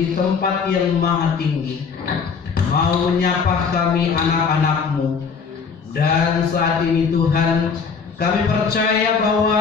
di tempat yang maha tinggi, mau menyapa kami anak-anak-Mu. Dan saat ini Tuhan, kami percaya bahwa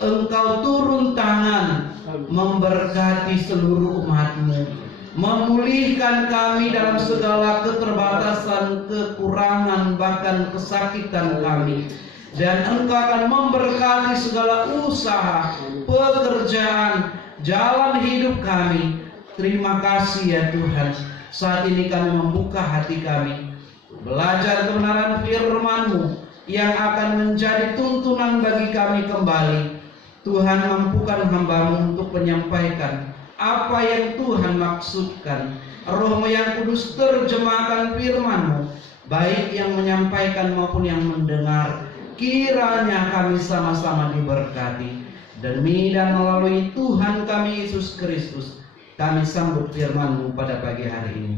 Engkau turun tangan memberkati seluruh umat-Mu, memulihkan kami dalam segala keterbatasan, kekurangan, bahkan kesakitan kami. Dan Engkau akan memberkati segala usaha, pekerjaan, jalan hidup kami. Terima kasih ya Tuhan. Saat ini kami membuka hati kami, belajar kebenaran firman-Mu yang akan menjadi tuntunan bagi kami kembali. Tuhan, mampukan hamba-Mu untuk menyampaikan apa yang Tuhan maksudkan. Roh-Mu yang kudus terjemahkan firman-Mu, baik yang menyampaikan maupun yang mendengar. Kiranya kami sama-sama diberkati. Demi dan melalui Tuhan kami Yesus Kristus, kami sambut firman-Mu pada pagi hari ini.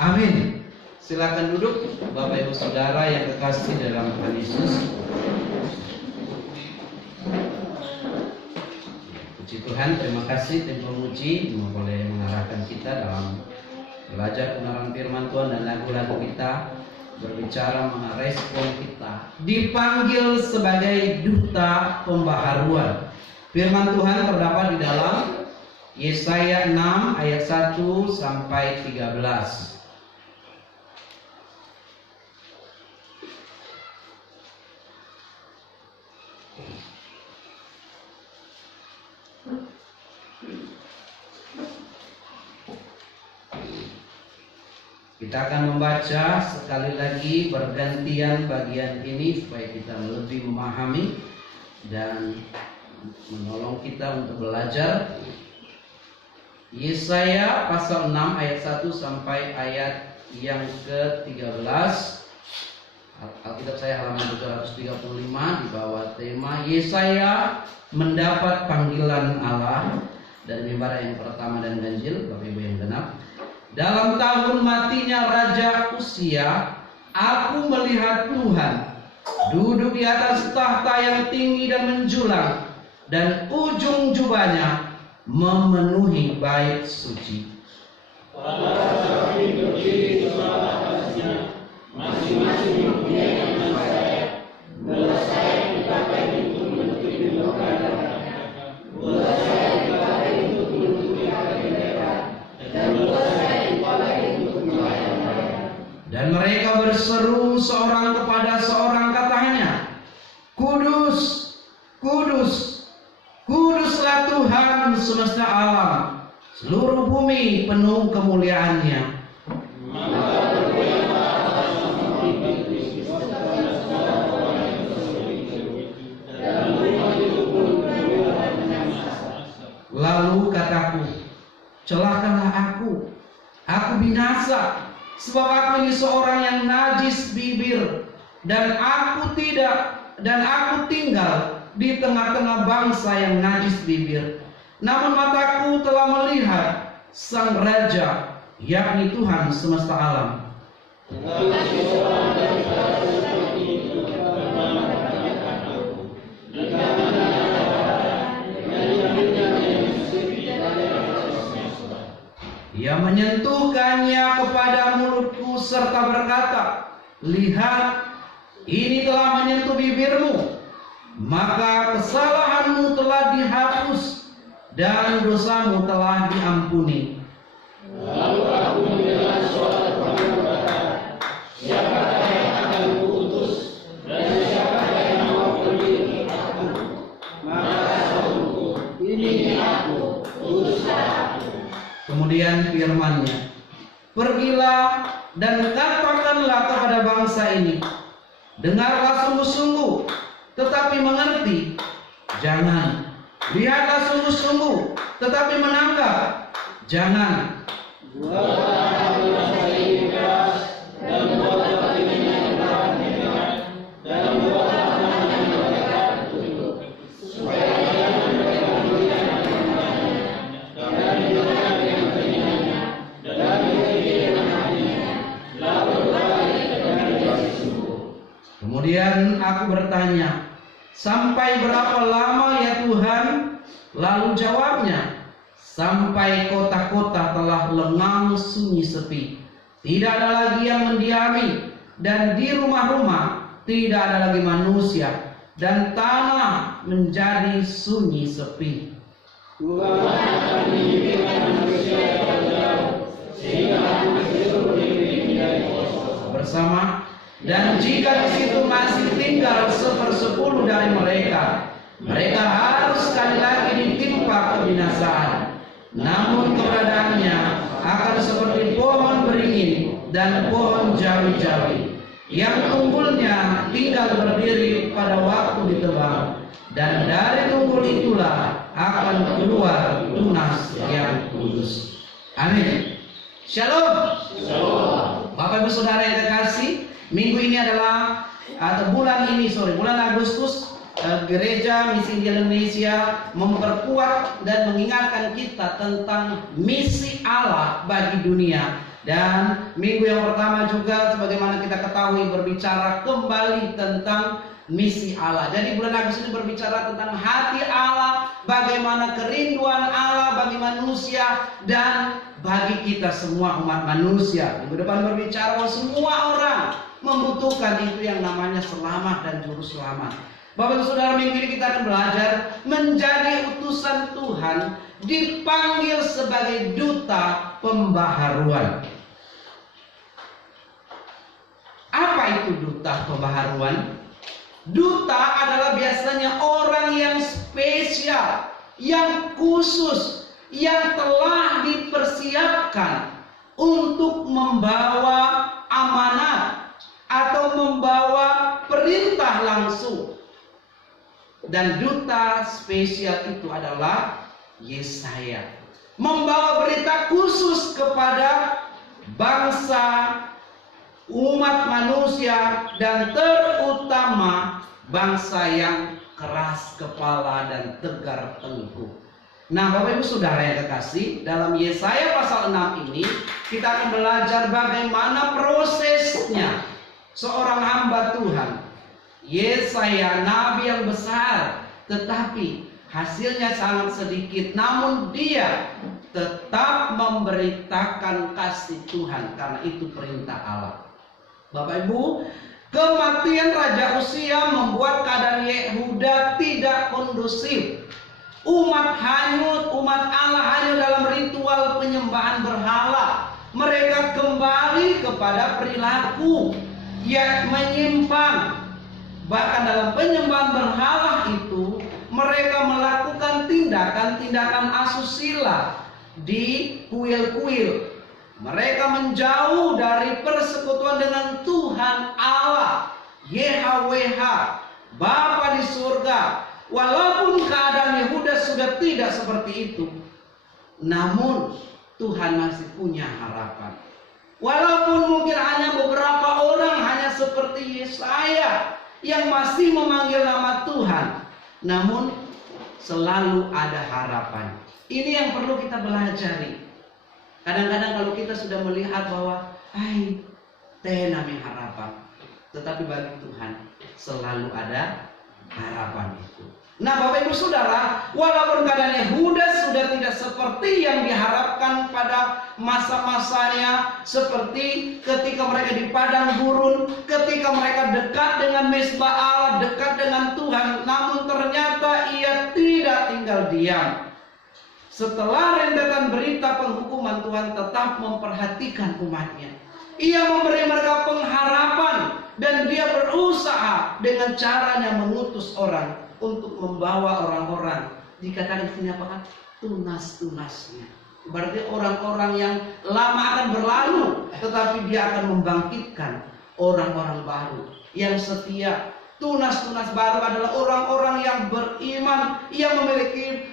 Amin. Silakan duduk Bapak Ibu Saudara yang kekasih dalam Tuhan Yesus. Puji Tuhan, terima kasih tim pemuji yang boleh mengarahkan kita dalam belajar kebenaran firman Tuhan, dan lagu-lagu kita berbicara mengenai respon kita. Dipanggil sebagai duta pembaharuan. Firman Tuhan terdapat di dalam Yesaya 6 ayat 1 sampai 13. Kita akan membaca sekali lagi bergantian bagian ini supaya kita lebih memahami dan menolong kita untuk belajar. Yesaya pasal 6 ayat 1 sampai ayat yang ke-13. Alkitab saya halaman 235 di bawah tema Yesaya mendapat panggilan Allah, dari mimbar yang pertama dan ganjil, Bapak Ibu yang genap. Dalam tahun matinya Raja Uzia, aku melihat Tuhan duduk di atas tahta yang tinggi dan menjulang, dan ujung jubahnya memenuhi bait suci. Masing-masing mempunyai nama saya, bola saya dipakai untuk menutupi luka darah, bola saya dipakai untuk menutupi kaki mereka, dan bola saya dipakai untuk melayani mereka. Dan mereka berseru seorang kepada seorang, katanya, Kudus, Kudus, Kuduslah Tuhan semesta alam, seluruh bumi penuh kemuliaan-Nya. Lalu kataku, celakalah aku binasa, sebab aku ini seorang yang najis bibir, dan aku tinggal di tengah-tengah bangsa yang najis bibir. Namun mataku telah melihat Sang Raja, yakni Tuhan semesta alam. Ia menyentuhkannya kepada mulutku serta berkata, lihat, ini telah menyentuh bibirmu, maka kesalahanmu telah dihapus dan dosamu telah diampuni. Lalu aku mendengar suara Tuhan berkata, siapakah yang akan kuutus dan siapakah yang mau pergi ke aku? Maka seruku, ini aku, utuslah aku. Kemudian firman-Nya, pergilah dan katakanlah kepada bangsa ini, dengarlah sungguh-sungguh, tetapi mengerti jangan. Lihatlah sungguh-sungguh, tetapi menangkap jangan. Buatlah bangsa ini keras, dan buatlah telinga yang berat, dan buatlah tangan mereka tertutup, supaya jangan mereka melihat firman-Nya, dan mendengar dengan telinganya, dan berpikir dengan hatinya, lalu balik kepada Dia sesungguh. Kemudian aku bertanya, sampai berapa lama ya Tuhan? Lalu jawabnya, sampai kota-kota telah lengang sunyi sepi. Tidak ada lagi yang mendiami, dan di rumah-rumah tidak ada lagi manusia, dan tanah menjadi sunyi sepi. Tuhan akan meninggikan manusia jauh, sehingga seluruh negeri menjadi kosong bersama. Dan jika di situ masih tinggal 1/10 dari mereka, mereka harus sekali lagi ditimpa kebinasaan. Namun keberadaannya akan seperti pohon beringin dan pohon jawi-jawi, yang tunggulnya tinggal berdiri pada waktu ditebang, dan dari tunggul itulah akan keluar tunas yang kudus. Amin. Shalom. Bapak Ibu Saudara yang terkasih, minggu ini adalah bulan Agustus, Gereja Misi Indonesia memperkuat dan mengingatkan kita tentang misi Allah bagi dunia. Dan minggu yang pertama juga sebagaimana kita ketahui berbicara kembali tentang misi Allah. Jadi bulan Agustus ini berbicara tentang hati Allah, bagaimana kerinduan Allah bagi manusia dan bagi kita semua umat manusia. Minggu depan berbicara bahwa semua orang membutuhkan itu yang namanya selamat dan juru selamat. Bapak Ibu Saudara, minggu ini kita akan belajar menjadi utusan Tuhan, dipanggil sebagai duta pembaharuan. Apa itu duta pembaharuan? Duta adalah biasanya orang yang spesial, yang khusus, yang telah dipersiapkan untuk membawa amanat atau membawa perintah langsung. Dan duta spesial itu adalah Yesaya, membawa berita khusus kepada bangsa, umat manusia, dan terutama bangsa yang keras kepala dan tegar tengkuk. Nah, Bapak Ibu Saudara yang terkasih, dalam Yesaya pasal 6 ini kita akan belajar bagaimana prosesnya seorang hamba Tuhan, Yesaya, nabi yang besar, tetapi hasilnya sangat sedikit, namun dia tetap memberitakan kasih Tuhan karena itu perintah Allah. Bapak Ibu, kematian Raja Uzia membuat keadaan Yehuda tidak kondusif. Umat hanyut, umat Allah hanyut dalam ritual penyembahan berhala. Mereka kembali kepada perilaku yang menyimpang. Bahkan dalam penyembahan berhala itu mereka melakukan tindakan-tindakan asusila di kuil-kuil. Mereka menjauh dari persekutuan dengan Tuhan Allah, YHWH, Bapa di surga. Walaupun keadaan Yehuda sudah tidak seperti itu, namun Tuhan masih punya harapan. Walaupun mungkin hanya beberapa orang, hanya seperti Yesaya yang masih memanggil nama Tuhan, namun selalu ada harapan. Ini yang perlu kita pelajari. Kadang-kadang kalau kita sudah melihat bahwa tenami harapan, tetapi bagi Tuhan selalu ada harapan itu. Nah, Bapak Ibu Saudara, walaupun keadaan Yehuda sudah tidak seperti yang diharapkan pada masa-masanya, seperti ketika mereka di padang gurun, ketika mereka dekat dengan mezbah Allah, dekat dengan Tuhan, namun ternyata ia tidak tinggal diam. Setelah rentetan berita penghukuman, Tuhan tetap memperhatikan umatnya. Ia memberi mereka pengharapan dan dia berusaha dengan caranya mengutus orang untuk membawa orang-orang. Dikatakan di sini apa? Tunas-tunasnya. Berarti orang-orang yang lama akan berlalu, tetapi dia akan membangkitkan orang-orang baru yang setia. Tunas-tunas baru adalah orang-orang yang beriman, yang memiliki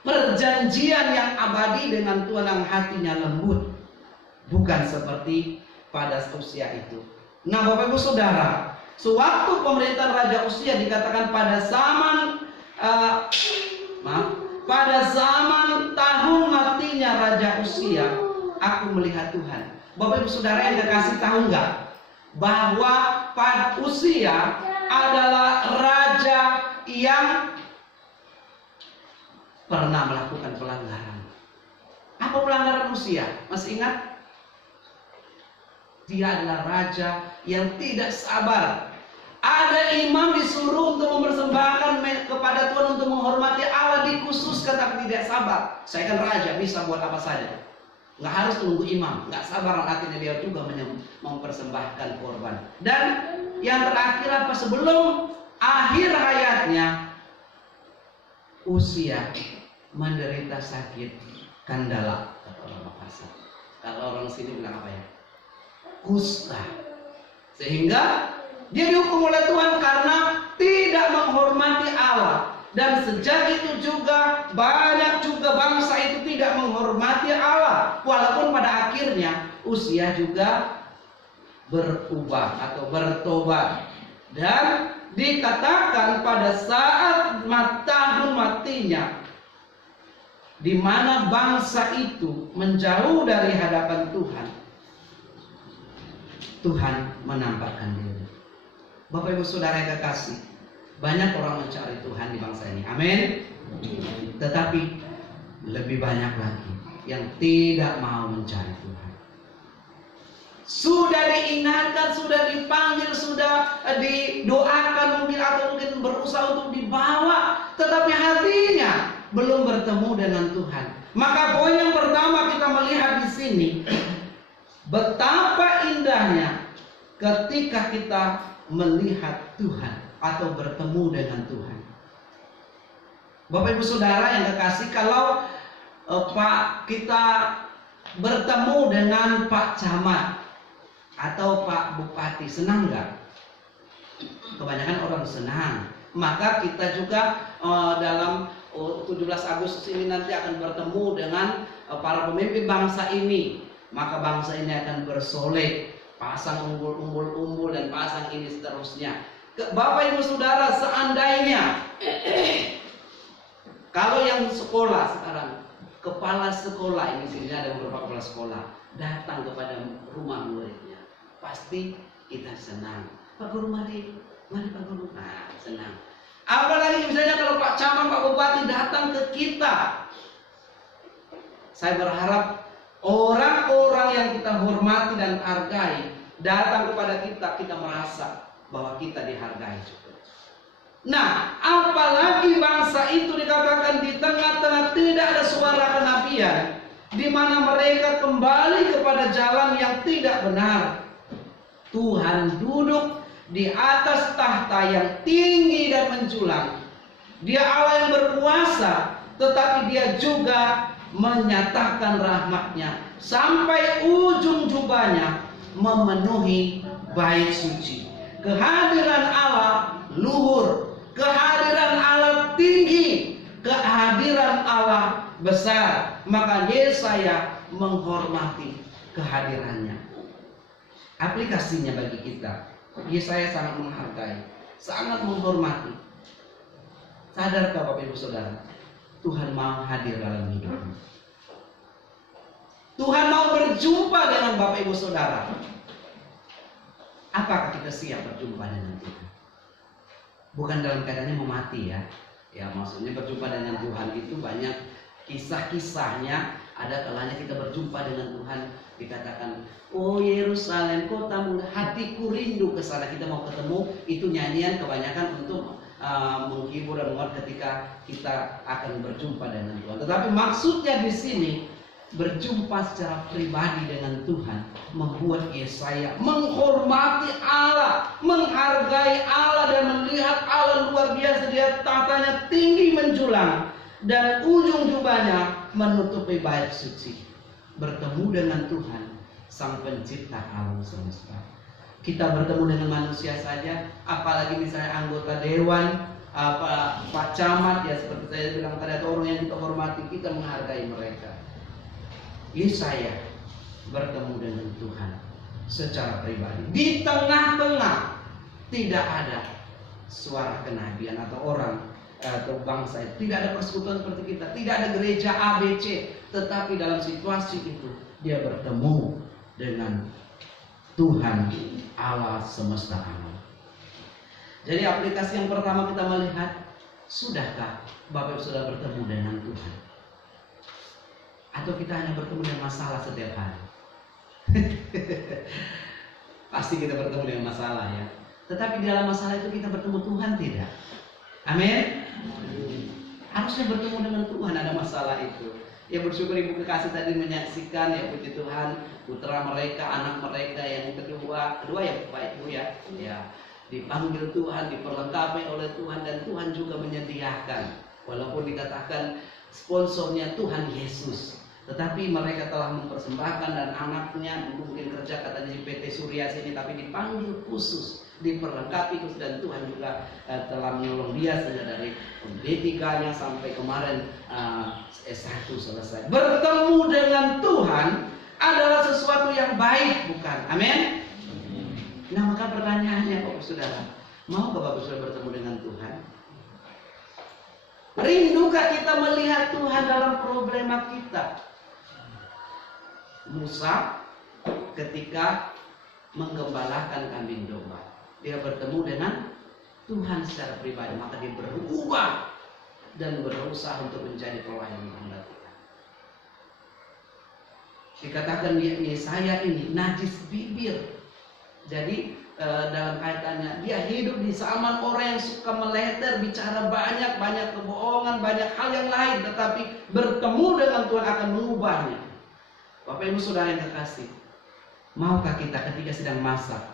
perjanjian yang abadi dengan Tuhan, yang hatinya lembut, bukan seperti pada Uzia itu. Nah, Bapak Ibu Saudara, sewaktu pemerintahan Raja Uzia dikatakan pada zaman tahun matinya Raja Uzia, aku melihat Tuhan. Bapak Ibu Saudara yang kekasih, tahu nggak bahwa pada Uzia adalah raja yang pernah melakukan pelanggaran. Apa pelanggaran Usia? Masih ingat? Dia adalah raja yang tidak sabar. Ada imam disuruh untuk mempersembahkan kepada Tuhan untuk menghormati Allah, dikhususkan tapi tidak sabar. Saya kan raja, bisa buat apa saja. Nggak harus tunggu imam, nggak sabar, akhirnya dia juga mempersembahkan korban. Dan yang terakhir apa? Sebelum akhir hayatnya, Usia menderita sakit kandala, kata orang Makassar. Kalau orang sini bilang apa ya? Kusta. Sehingga dia dihukum oleh Tuhan karena tidak menghormati Allah. Dan sejak itu juga banyak juga bangsa itu tidak menghormati Allah. Walaupun pada akhirnya Usia juga berubah atau bertobat. Dan dikatakan pada saat tahun matinya, di mana bangsa itu menjauh dari hadapan Tuhan, Tuhan menampakkan diri. Bapak Ibu Saudara yang kekasih, banyak orang mencari Tuhan di bangsa ini. Amin. Tetapi lebih banyak lagi yang tidak mau mencari Tuhan. Sudah diingatkan, sudah dipanggil, sudah didoakan mungkin atau mungkin berusaha untuk dibawa, tetapi hatinya belum bertemu dengan Tuhan. Maka poin yang pertama kita melihat di sini, betapa indahnya ketika kita melihat Tuhan atau bertemu dengan Tuhan. Bapak Ibu Saudara yang kekasih, kalau kita bertemu dengan Pak Camat atau Pak Bupati, senang nggak? Kebanyakan orang senang. Maka kita juga dalam 17 Agustus ini nanti akan bertemu dengan para pemimpin bangsa ini. Maka bangsa ini akan bersolek, pasang umbul-umbul dan pasang ini seterusnya. Bapak Ibu Saudara, seandainya kalau yang sekolah sekarang, kepala sekolah ini, sini ada beberapa kepala sekolah, datang kepada rumah muridnya, pasti kita senang. Pak Guru mari Pak Guru, nah senang. Apalagi misalnya kalau Pak Camat, Pak Bupati datang ke kita, saya berharap orang-orang yang kita hormati dan hargai datang kepada kita, kita merasa bahwa kita dihargai juga. Nah, apalagi bangsa itu dikatakan di tengah-tengah tidak ada suara kenabian, di mana mereka kembali kepada jalan yang tidak benar. Tuhan duduk di atas tahta yang tinggi dan menjulang. Dia Allah yang berkuasa, tetapi dia juga menyatakan rahmatnya sampai ujung jubahnya memenuhi bait suci. Kehadiran Allah luhur, kehadiran Allah tinggi, kehadiran Allah besar. Maka Yesaya menghormati kehadirannya. Aplikasinya bagi kita, Yesaya sangat menghargai, sangat menghormati. Sadarkah Bapak Ibu Saudara, Tuhan mau hadir dalam hidupmu. Tuhan mau berjumpa dengan Bapak Ibu Saudara. Apakah kita siap berjumpa dengan Tuhan? Bukan dalam keadaannya mau mati ya. Ya maksudnya berjumpa dengan Tuhan itu banyak kisah-kisahnya. Ada kalanya kita berjumpa dengan Tuhan, dikatakan, oh Yerusalem kotamu, hatiku rindu ke sana. Kita mau ketemu, itu nyanyian kebanyakan untuk menghibur dan menguat ketika kita akan berjumpa dengan Tuhan. Tetapi maksudnya di sini berjumpa secara pribadi dengan Tuhan membuat Yesaya menghormati Allah, menghargai Allah dan melihat Allah luar biasa. Dia tahtanya tinggi menjulang dan ujung jubahnya menutupi bait suci. Bertemu dengan Tuhan, Sang Pencipta alam semesta. Kita bertemu dengan manusia saja, apalagi misalnya anggota dewan, Pak Camat, ya seperti saya bilang tadi, atau orang yang kita hormati, kita menghargai mereka. Yesaya bertemu dengan Tuhan secara pribadi. Di tengah-tengah tidak ada suara kenabian atau orang atau bangsa, tidak ada persekutuan seperti kita, tidak ada gereja ABC, tetapi dalam situasi itu dia bertemu dengan Tuhan Allah semesta alam. Jadi aplikasi yang pertama kita melihat Sudahkah Bapak Ibu Saudara bertemu dengan Tuhan? Atau kita hanya bertemu dengan masalah setiap hari? Pasti kita bertemu dengan masalah ya. Tetapi di dalam masalah itu kita bertemu Tuhan tidak? Amin. Harusnya bertemu dengan Tuhan ada masalah itu. Ya bersyukur Ibu Kekasih tadi menyaksikan ya, puji Tuhan, putra mereka, anak mereka yang kedua ya Bapak Ibu ya. Ya, dipanggil Tuhan, diperlengkapi oleh Tuhan, dan Tuhan juga menyediakan. Walaupun dikatakan sponsornya Tuhan Yesus, tetapi mereka telah mempersembahkan, dan anaknya mungkin kerja katanya di PT Surya sini, tapi dipanggil khusus, diperlengkapi khusus, dan Tuhan juga telah menolong dia sehingga dari D3-nya sampai kemarin S1 selesai. Bertemu dengan Tuhan adalah sesuatu yang baik, bukan? Amin. Nah, maka pertanyaannya Bapak Saudara, maukah Bapak Saudara bertemu dengan Tuhan? Rindukah kita melihat Tuhan dalam problema kita? Musa ketika menggembalakan kambing domba, dia bertemu dengan Tuhan secara pribadi, maka dia berubah dan berusaha untuk menjadi pelayan hamba Tuhan. Dikatakan Yesaya ini najis bibir. Jadi dalam kaitannya dia hidup di zaman orang yang suka meleter, bicara banyak kebohongan, banyak hal yang lain, tetapi bertemu dengan Tuhan akan mengubahnya. Bapak Ibu Saudara yang kekasih, maukah kita ketika sedang masak,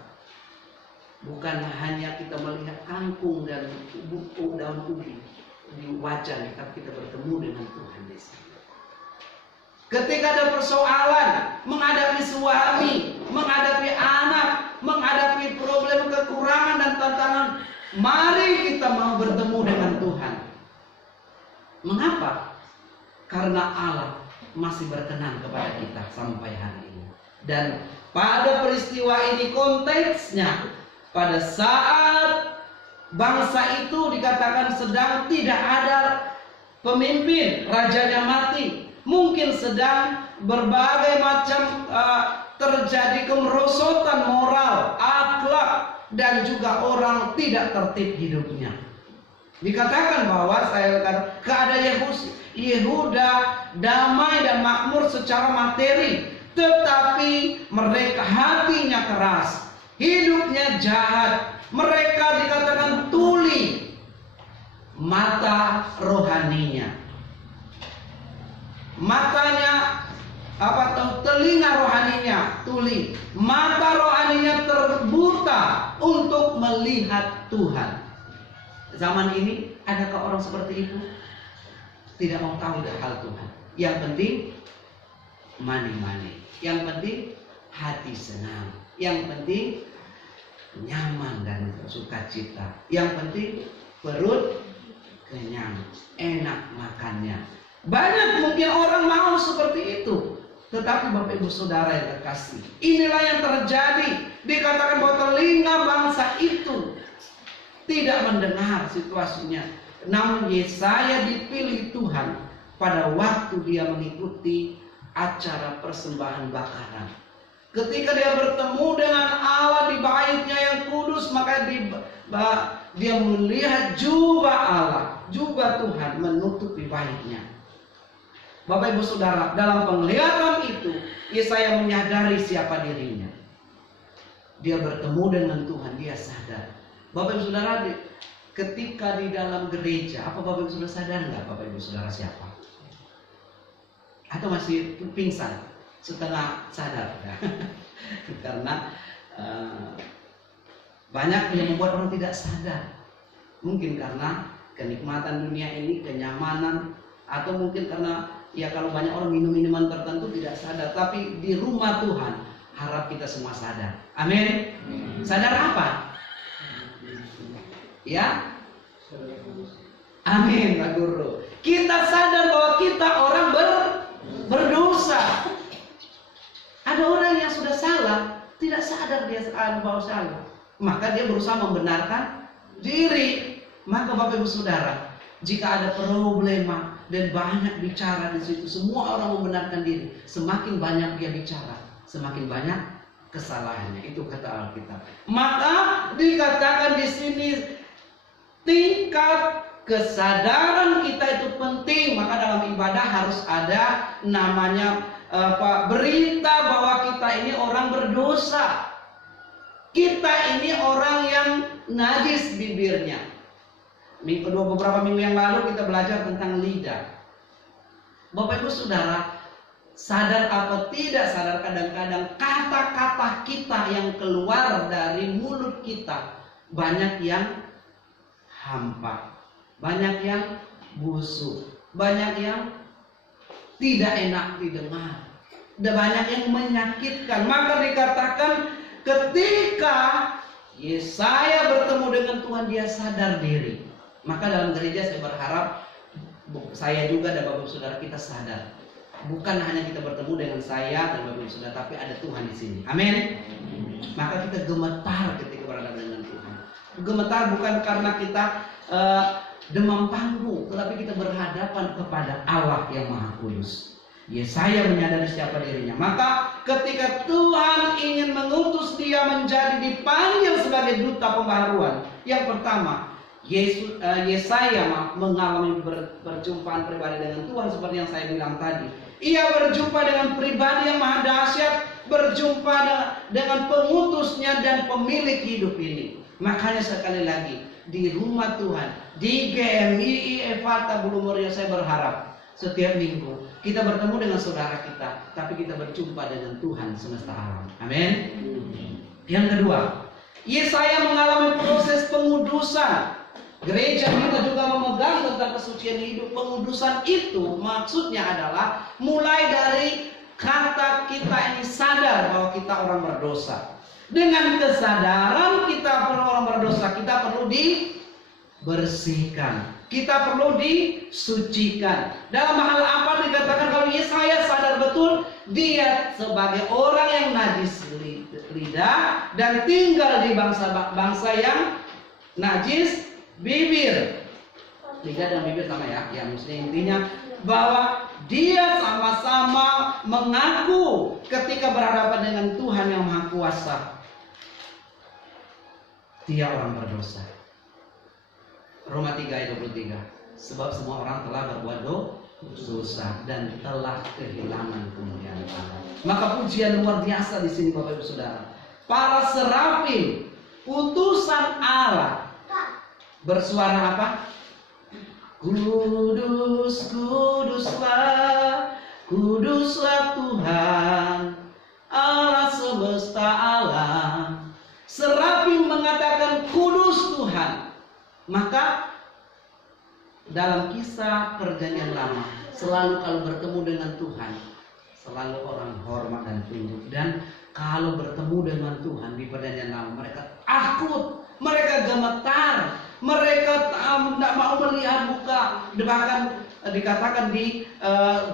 bukan hanya kita melihat kangkung dan daun ubi di wajah, tapi kita bertemu dengan Tuhan di sini. Ketika ada persoalan, menghadapi suami, menghadapi anak, menghadapi problem kekurangan dan tantangan, mari kita mau bertemu dengan Tuhan. Mengapa? Karena Allah masih berkenan kepada kita sampai hari ini. Dan pada peristiwa ini konteksnya, pada saat bangsa itu dikatakan sedang tidak ada pemimpin, rajanya mati, mungkin sedang berbagai macam terjadi kemerosotan moral, akhlak, dan juga orang tidak tertib hidupnya. Dikatakan bahwa keadaan Yehuda damai dan makmur secara materi, tetapi mereka hatinya keras, hidupnya jahat. Mereka dikatakan tuli mata rohaninya. Matanya telinga rohaninya tuli, mata rohaninya terbuta untuk melihat Tuhan. Zaman ini adakah orang seperti itu? Tidak mau tahu hal Tuhan. Yang penting money. Yang penting hati senang. Yang penting nyaman dan sukacita. Yang penting perut kenyang, enak makannya. Banyak mungkin orang mau seperti itu. Tetapi Bapak Ibu Saudara yang terkasih, inilah yang terjadi. Dikatakan bahwa telinga bangsa itu tidak mendengar situasinya. Namun Yesaya dipilih Tuhan pada waktu dia mengikuti acara persembahan bakaran. Ketika dia bertemu dengan Allah di baitnya yang kudus, maka dia melihat jubah Allah, jubah Tuhan menutupi baitnya. Bapak Ibu Saudara, dalam penglihatan itu Yesaya menyadari siapa dirinya. Dia bertemu dengan Tuhan, dia sadar. Bapak Ibu Saudara, ketika di dalam gereja, apa Bapak Ibu Saudara sadar nggak Bapak Ibu Saudara siapa? Atau masih pingsan, setengah sadar? Karena banyak yang membuat orang tidak sadar. Mungkin karena kenikmatan dunia ini, kenyamanan, atau mungkin karena ya kalau banyak orang minum minuman tertentu tidak sadar. Tapi di rumah Tuhan harap kita semua sadar. Amin. Sadar apa? Ya. Amin Pak Guru. Kita sadar bahwa kita orang berdosa. Ada orang yang sudah salah, tidak sadar dia bahwa salah, maka dia berusaha membenarkan diri. Maka Bapak Ibu Saudara, jika ada problema dan banyak bicara di situ, semua orang membenarkan diri, semakin banyak dia bicara, semakin banyak kesalahannya. Itu kata Alkitab. Maka dikatakan di sini tingkat kesadaran kita itu penting. Maka dalam ibadah harus ada namanya berita bahwa kita ini orang berdosa. Kita ini orang yang najis bibirnya. Beberapa minggu yang lalu kita belajar tentang lidah. Bapak Ibu Saudara, sadar atau tidak sadar, kadang-kadang kata-kata kita yang keluar dari mulut kita banyak yang hampa, banyak yang busuk, banyak yang tidak enak didengar, dan banyak yang menyakitkan. Maka dikatakan ketika Yesaya bertemu dengan Tuhan, dia sadar diri. Maka dalam gereja saya berharap saya juga dan Bapak Ibu Saudara kita sadar. Bukan hanya kita bertemu dengan saya dan Bapak Ibu Saudara, tapi ada Tuhan di sini. Amin. Maka kita gemetar ketika berada dengan Tuhan. Gemetar bukan karena kita demam panggung, tetapi kita berhadapan kepada Allah yang Maha Kudus. Yesaya menyadari siapa dirinya. Maka ketika Tuhan ingin mengutus dia menjadi dipanggil sebagai duta pembaharuan, yang pertama Yesaya mengalami perjumpaan pribadi dengan Tuhan seperti yang saya bilang tadi. Ia berjumpa dengan pribadi yang maha dahsyat, berjumpa dengan pengutusnya dan pemilik hidup ini. Makanya sekali lagi di rumah Tuhan, di GMI Efata Bulu Muria, saya berharap setiap minggu kita bertemu dengan saudara kita, tapi kita berjumpa dengan Tuhan semesta alam. Amin. Yang kedua, Yesaya mengalami proses pengudusan. Gereja kita juga memegang tentang kesucian hidup. Pengudusan itu maksudnya adalah mulai dari kata kita ini sadar bahwa kita orang berdosa. Dengan kesadaran kita orang berdosa, kita perlu dibersihkan, kita perlu disucikan. Dalam hal apa dikatakan kalau Yesaya sadar betul dia sebagai orang yang najis lidah dan tinggal di bangsa yang najis bibir. Lidah dan bibir sama ya. Ya, maksudnya intinya bahwa dia sama-sama mengaku ketika berhadapan dengan Tuhan yang Maha Kuasa, dia orang berdosa. Roma 3 ayat 23. Sebab semua orang telah berbuat dosa dan telah kehilangan kemuliaan Allah. Maka pujian luar biasa di sini Bapak Ibu Saudara. Para serafim, utusan Allah, bersuara apa? Kudus, kuduslah, kuduslah Tuhan Allah semesta alam. Serafim mengatakan kudus Tuhan. Maka dalam kisah perjanjian lama, selalu kalau bertemu dengan Tuhan, selalu orang hormat dan tunduk. Dan kalau bertemu dengan Tuhan di perjanjian lama, mereka takut, mereka gemetar, mereka tidak mau melihat muka. Bahkan dikatakan di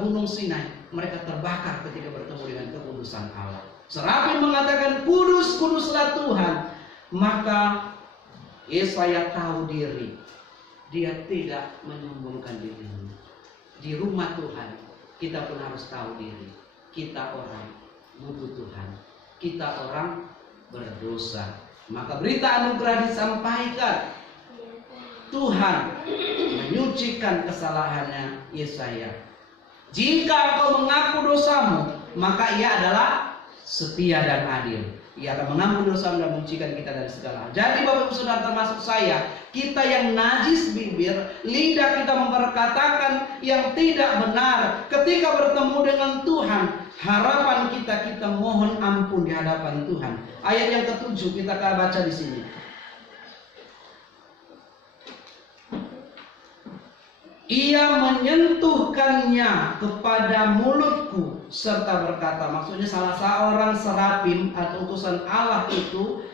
Gunung Sinai, mereka terbakar ketika bertemu dengan kekudusan Allah. Serafim mengatakan kudus, kuduslah Tuhan. Maka Yesaya tahu diri, dia tidak menyombongkan dirinya. Di rumah Tuhan kita pun harus tahu diri, kita orang butuh Tuhan, kita orang berdosa. Maka berita anugerah disampaikan, Tuhan menyucikan kesalahannya Yesaya. Jika engkau mengaku dosamu, maka ia adalah setia dan adil. Ia akan mengampuni dosa dan menyucikan kita dari segala hal. Jadi Bapak Ibu Saudara termasuk saya, kita yang najis bibir, lidah kita memperkatakan yang tidak benar. Ketika bertemu dengan Tuhan, harapan kita mohon ampun di hadapan Tuhan. Ayat yang ke-7 kita akan baca di sini. Ia menyentuhkannya kepada mulutku serta berkata, maksudnya salah seorang serafim atau utusan Allah itu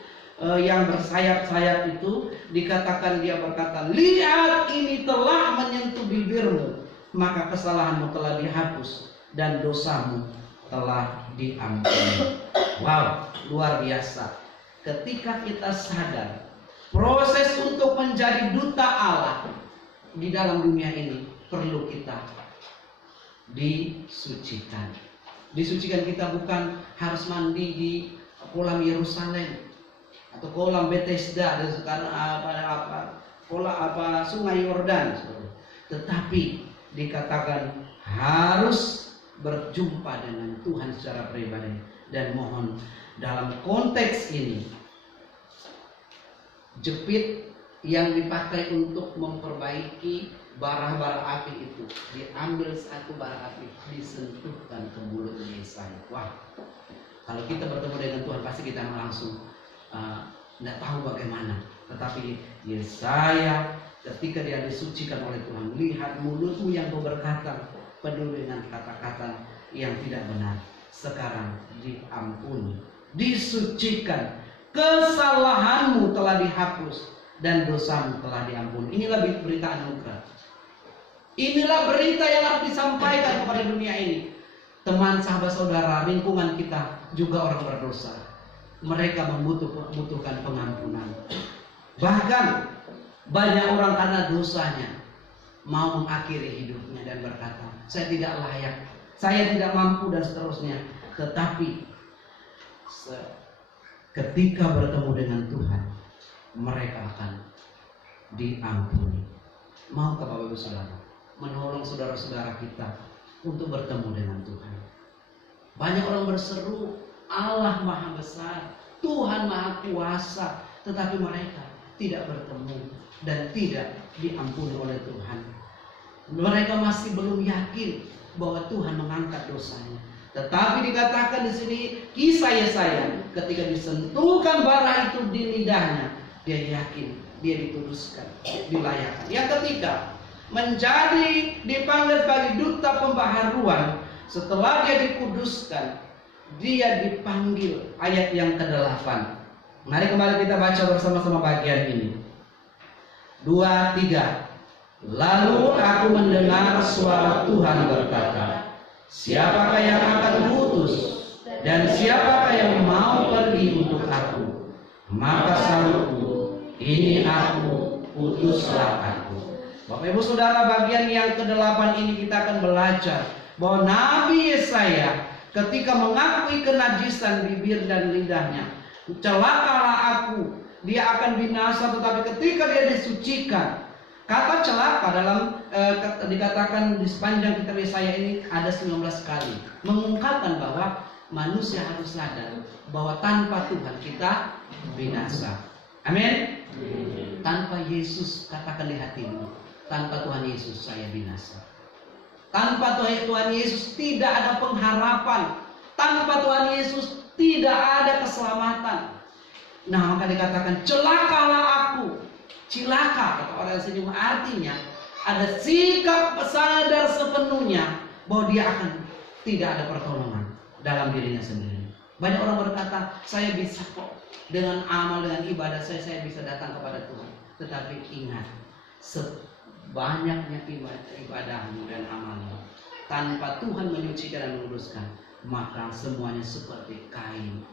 yang bersayap-sayap itu, dikatakan dia berkata, lihat ini telah menyentuh bibirmu, maka kesalahanmu telah dihapus dan dosamu telah diampuni. Wow, luar biasa. Ketika kita sadar proses untuk menjadi duta Allah di dalam dunia ini, perlu kita disucikan. Disucikan kita bukan harus mandi di kolam Yerusalem atau kolam Bethesda dan sekarang sungai Yordan, tetapi dikatakan harus berjumpa dengan Tuhan secara pribadi. Dan mohon dalam konteks ini, jepit yang dipakai untuk memperbaiki bara api itu, diambil satu bara api, disentuhkan ke mulutnya Yesaya. Wah, kalau kita bertemu dengan Tuhan pasti kita langsung tidak tahu bagaimana. Tetapi Yesaya ketika dia disucikan oleh Tuhan, lihat mulutmu yang kau berkata penuh dengan kata-kata yang tidak benar, sekarang diampuni, disucikan, kesalahanmu telah dihapus dan dosamu telah diampuni. Inilah berita anugerah. Inilah berita yang harus disampaikan kepada dunia ini. Teman, sahabat, saudara, lingkungan kita juga orang berdosa. Mereka membutuhkan pengampunan. Bahkan banyak orang karena dosanya mau mengakhiri hidupnya dan berkata, saya tidak layak, saya tidak mampu dan seterusnya. Tetapi ketika bertemu dengan Tuhan, mereka akan diampuni. Maukah Bapak Ibu Saudara menolong saudara-saudara kita untuk bertemu dengan Tuhan? Banyak orang berseru, Allah Maha Besar, Tuhan Maha Kuasa, tetapi mereka tidak bertemu dan tidak diampuni oleh Tuhan. Mereka masih belum yakin bahwa Tuhan mengangkat dosanya. Tetapi dikatakan di sini kisah Yesaya, ketika disentuhkan bara itu di lidahnya, dia yakin dia dituduskan, dilayakkan. Yang ketiga, menjadi dipanggil sebagai duta pembaharuan. Setelah dia dikuduskan, dia dipanggil. Ayat yang ke-8. Mari kembali kita baca bersama-sama bagian ini. 2, 3. Lalu aku mendengar suara Tuhan berkata, siapakah yang akan kuutus dan siapakah yang mau pergi untuk aku? Maka sahutku, ini aku, utuslah aku. Bapak Ibu Saudara, bagian yang ke-8 ini kita akan belajar bahwa Nabi Yesaya ketika mengakui kenajisan bibir dan lidahnya, celakalah aku, dia akan binasa. Tetapi ketika dia disucikan, kata celaka dalam dikatakan di sepanjang kitab Yesaya ini ada 19 kali, mengungkapkan bahwa manusia harus sadar bahwa tanpa Tuhan kita binasa. Amin. Tanpa Yesus, katakan di hatimu, tanpa Tuhan Yesus saya binasa. Tanpa Tuhan Yesus tidak ada pengharapan. Tanpa Tuhan Yesus tidak ada keselamatan. Nah, maka dikatakan celakalah aku. Cilaka kata orang sini artinya ada sikap sadar sepenuhnya bahwa dia akan tidak ada pertolongan dalam dirinya sendiri. Banyak orang berkata, saya bisa kok dengan amal, dengan ibadah saya bisa datang kepada Tuhan. Tetapi ingat, sebanyaknya ibadahmu dan amalmu, tanpa Tuhan menyucikan dan menguduskan, maka semuanya seperti kain